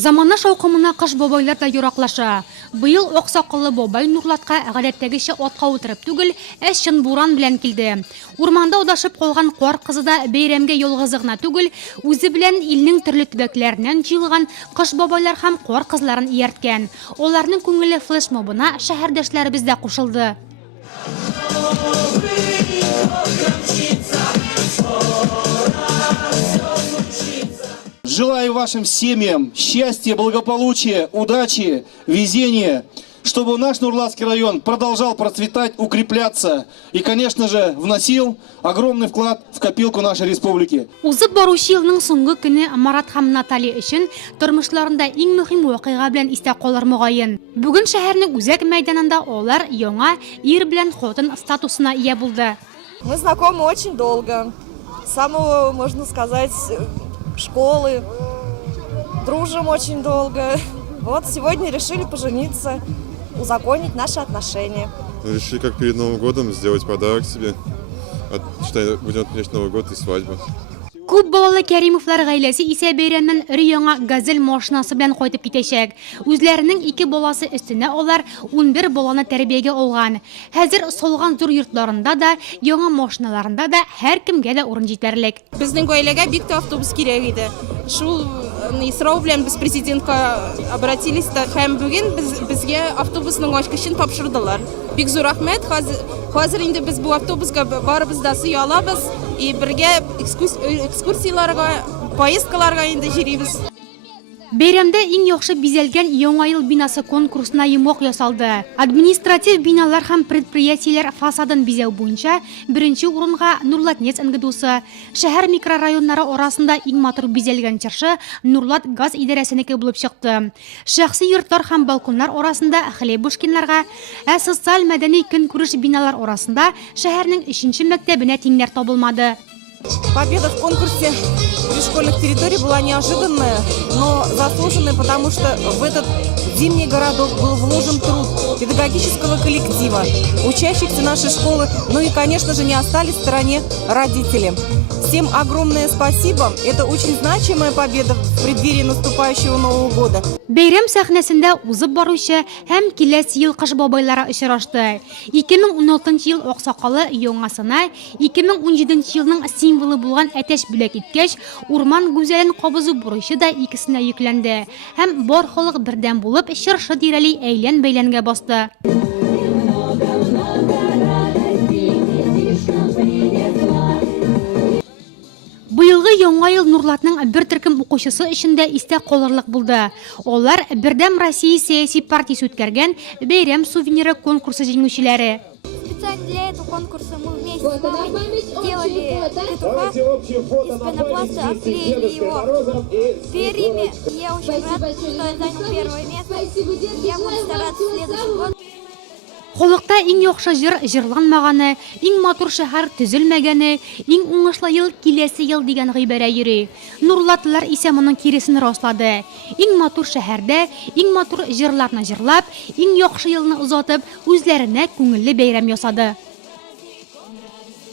Замана шауқымына қыш бабайлар да юраклаша. Быйыл Оксакылы бабай Нурлатқа ғадәттәгечә атка утырып түгел, әшчен буран белән килде. Урманда удашып калган кар кызы да бәйрәмгә ялгызы гына түгел, үзе белән илнең төрле төбәкләреннән җыелган кыш бабайлар һәм кар кызларын иярткән. Аларның күңеле флешмобына шәһәрдәшләребез дә кушылды. Желаю вашим семьям счастья, благополучия, удачи, везения, чтобы наш Нурлатский район продолжал процветать, укрепляться и, конечно же, вносил огромный вклад в копилку нашей республики. Узып баручы елның соңгы көне Марат һәм Наталья өчен тормышларында иң мөһим вакыйга белән истә калыр мөгаен. Бүген шәһәрнең үзәк мәйданында алар яңа ир белән хатын статусына ия булды. Мы знакомы очень долго. С самого, можно сказать, школы. Дружим очень долго. Вот сегодня решили пожениться, узаконить наши отношения. Решили, как перед Новым годом, сделать подарок себе. Считай, будем отмечать Новый год и свадьбу. Күп балалы Кәримовлар гаиләсе исә бәйрәмнән өр-яңа газель машинасы белән кайтып китәчәк. Үзләренең 2 баласы өстенә алар 11 баланы тәрбиягә алган. Хәзер салган зур йортларында да, яңа машиналарында да һәркемгә дә урын җитәрлек. Безнең гаиләгә бик тә автобус кирәк иде. Шул сорау белән без президентка обратились та һәм бүген безгә автобусның ачкычын тапшырдылар. Бик зур рәхмәт. Хәзер инде без бу автобуска барыбыз да сыя алабыз и бергә экскурсияларга, поездкаларга инде җирибез. Бәйрәмдә иң яхшы бизәлгән Яңа ел бинасы конкурсына йомак ясалды. Административ биналар һәм предприятиеләр фасадын бизәү буенча беренче урынга Нурлатнефть НГДУсы, шәһәр микрорайоннары арасында иң матур бизәлгән чыршы Нурлат газ идарәсенеке булып чыкты. Шәхси йортлар һәм балконнар арасында Хлебушкинларга, социаль мәдәни көнкүреш биналар арасында шәһәрнең 3нче мәктәбенә тиңнәр табылмады. Победа в конкурсе школьных территорий была неожиданная, но заслуженная, потому что в этот зимний городок был вложен труд педагогического коллектива, учащихся нашей школы, ну и, конечно же, не остались в стороне родители. Всем огромное спасибо. Это очень значимая победа в преддверии наступающего Нового года. Бәйрәм сәхнәсендә узып баручы һәм киләсе ел кыш бабайлары очрашты. 2016 ел Аксакалы яңасына 2017 елның символы булган әтәч бүләк иткәч, урман гүзәлен кабызу бурычы да икесенә йөкләнде. Һәм бар халык бердәм булып чыршы тирәли әйлән-бәйләнгә басты. Быелгы Яңа ел Нурлатның бер төркем укучысы өчендә истә калырлык булды. Алар Бердәм Россия сәяси партиясе үткәргән бәйрәм сувениры конкурсы җиңүчеләре. Специально для этого конкурса мы вместе с мамой делали петуха из пенопласта, обклеили его перьями. Я очень рад, что я занял первое место. Я буду стараться в следующем году. Халыкта иң яхшы җыр җырланмаганы, иң матур шәһәр төзелмәгәне, иң уңышлы ел киләсе ел дигән гыйбарә йөри. Нурлатлылар исә моның киресен раслады. Иң матур шәһәрдә, иң матур җырларны җырлап, иң яхшы елны узатып, үзләренә күңелле бәйрәм ясады.